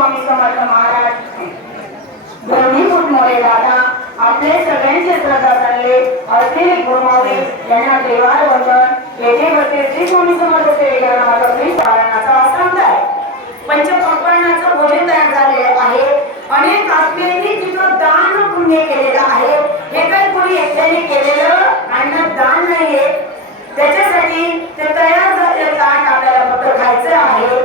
स्वामी समर्थ महाराज ब्रह्मीभूत मोरे दादा आपले सगळ्यांचे श्रद्धा चालले असलेले गुरुमावली यांना देवार वंदन येथे बसले श्री स्वामी समर्थ सेवेकरण माझा श्री पारायणाचा आश्रम आहे। पंचपक्वान्नाचं भोजन तयार झाले आहे। अनेक आत्म्यांनी तिथं दान पुण्य केलेलं आहे। हे काही कोणी एकट्याने केलेलं अन्नदान नाहीये, त्याच्यासाठी ते तयार झालेलं ताट आपल्याला फक्त खायचं आहे।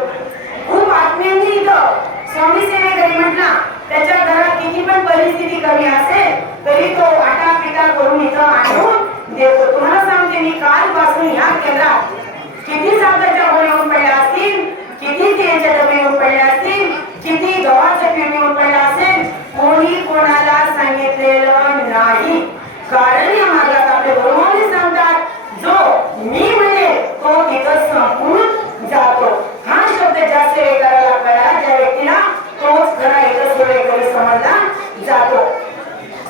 खूप आत्म्यांनी इथं स्वामी सेवेकरी म्हटला त्याच्या घरात किती पण परिस्थिती कमी असेल तरी तो आटा पिटा करून इथं आणून देतो। तुम्हाला सांगते मी कालपासून ह्या केंद्रात किती साखरेच्या गोळ्या येऊन पडल्या असतील, किती तेलाचे डबे येऊन पडले असतील, किती गव्हाचे पीठ येऊन पडले असेल, कोणी कोणाला सांगितलेलं नाही। कारण या मार्गात आपले गुरुमावली सांगतात जो मी म्हणे तो तिथं संपून जातो। हा शब्द ज्या सेवेकराला कळला त्या व्यक्तीला तोच खरा इथं सेवेकरी समजला जातो।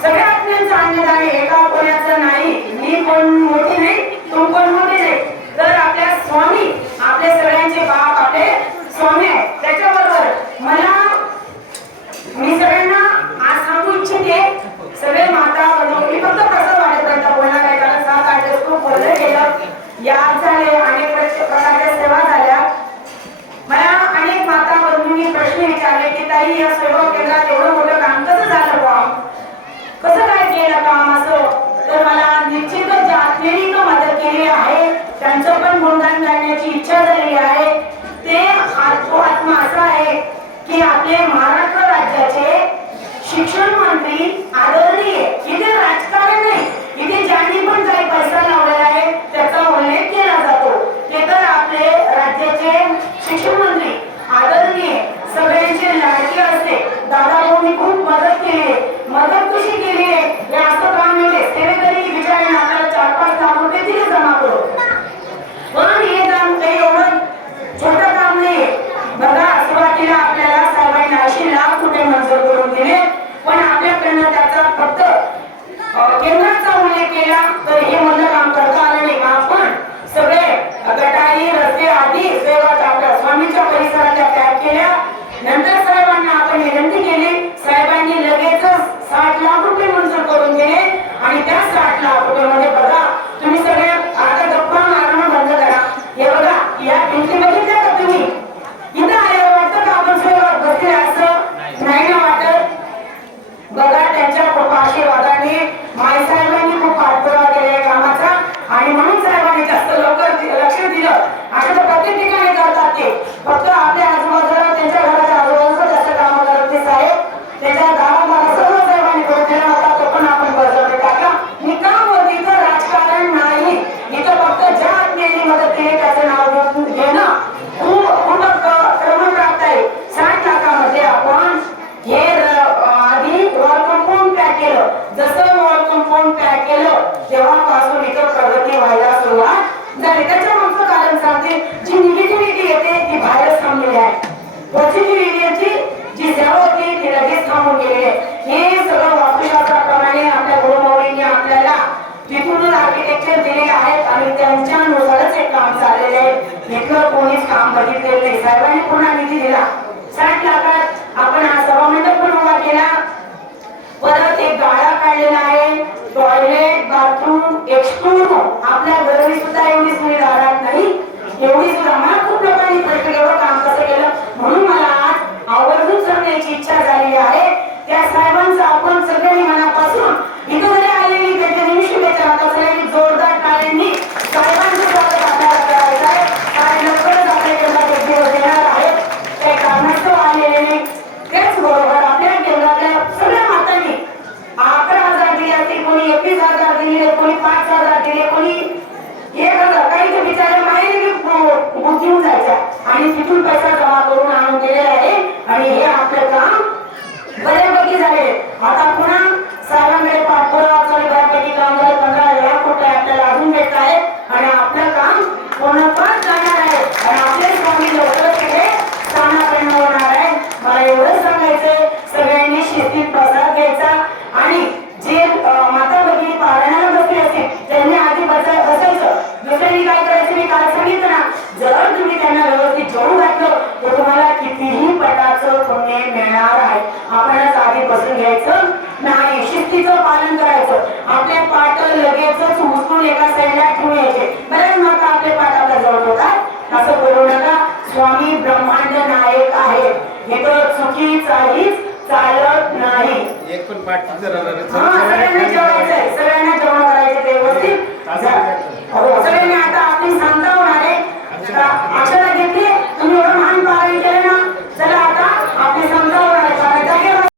सगळ्या आत्म्यांचं अन्नदान एका कोणाचं नाही, मी कोण मोठी नाही, तू कोण मोठे नाही, तर आपल्या स्वामी आपले सगळ्यांचे बाप आपले स्वामी आहे। त्याच्याबरोबर मला मी सगळ्यांना आज सांगू इच्छिते सगळे माता बंधू फक्त कसं वाटेपर्यंत बोलणार आहे कारण 7-8 दिवस खूप बोललं गेलं याद झाले अनेक प्रकारच्या सेवा झाल्या। मला अनेक माता बंधूंनी प्रश्न विचारले की ताई या सेवा केंद्रात एवढं मोठं काम कसं झालं बा, कसं काय केलं काम असं, तर मला निश्चितच ज्या आत्म्यांनी मदत केली आहे त्यांचं पण गुणगान करण्याची इच्छा झालेली आहे। ते आत्मा असा आहे की आपले महाराष्ट्र राज्याचे शिक्षण मंत्री आदरणीय इथे राजकारण नाही, इथे ज्यांनी पण काही पैसा लावलेला आहे त्याचा उल्लेख केला जातो ते तर आपले राज्याचे शिक्षण मंत्री आदरणीय सगळ्यांचे लाडके असते दादा भाऊंनी खूप मदत केली। मदत कशी केली आहे हे असं काम नव्हे, सेवेकरी विचाराने आपल्याला 4-5 लाख रुपये दिले जमा करू, पण हे काम काही एवढं छोटं काम नाही। बघा सुरुवातीला आपल्याला साहेबांनी अशी पुण्य मिळणार आहे. आपणच आधी बसून घ्यायचं नाही, शिस्तीचं पालन करायचं. आपल्या पाठ लगेचच उचलून एका साईडला ठेवून यायचे. बरेच माता आपले पाठ आपल्या जवळ होतात, असं बोलू नका. स्वामी ब्रह्मांड नायक आहेत, इथं चुकी काहीच चालत नाही. एक पण पाठ सगळ्यांना जेवायचंय, सगळ्यांना जेवण करायचे व्यवस्थित.